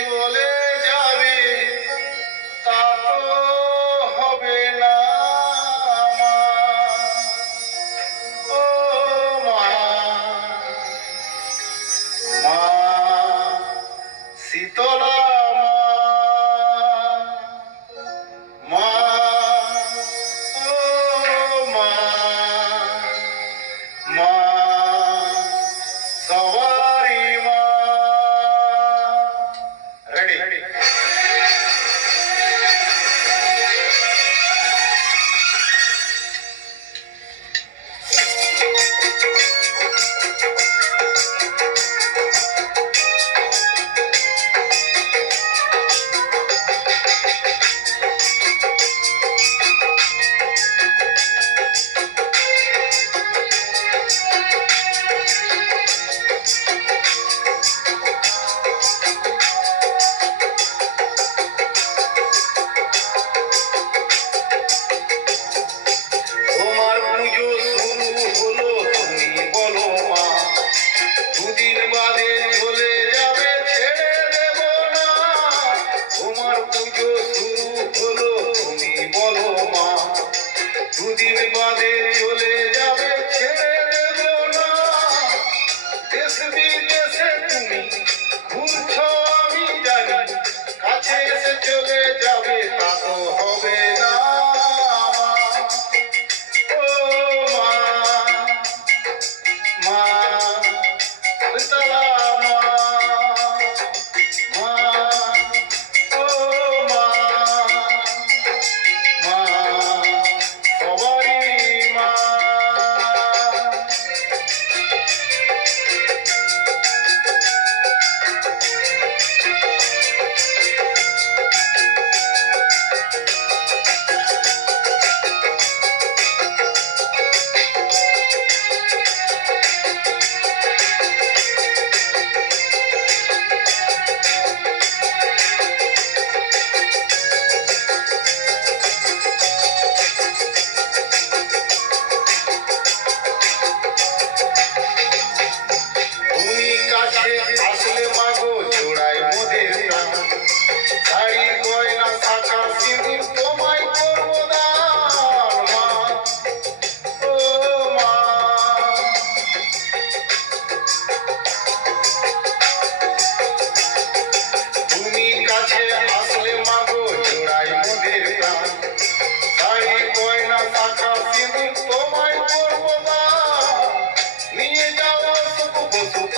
চলে যাবে তা তো হবে না মা। ও মা, মা শীতলা মা, ও মা, মা সবারি মা। রেডি? দুদিন বাদে চলে যাবে ছেড়ে দেব না। দেশ বিদেশে তুমি ঘুরছো আমি জানি, কাছে এসে চলে যাবে তা তো হবে না। ও মা, মা শীতলা মা, মা, ও মা, মা সবারি মা। আসলে মাগো জোড়াই মোদের প্রাণ, শাড়ি গয়না শাখা সিঁদুর তোমায় করবো দান মা। ও মা, তুমি কাছে আসলে মাগো জোড়াই মোদের প্রাণ, শাড়ি গয়না শাখা সিঁদুর তোমায় করবো দান। নিয়ে যাও সুখ বসুক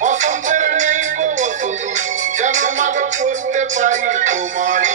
বসন্তের নেই গো বসুক, যেন মাগো করতে পারি তোমারই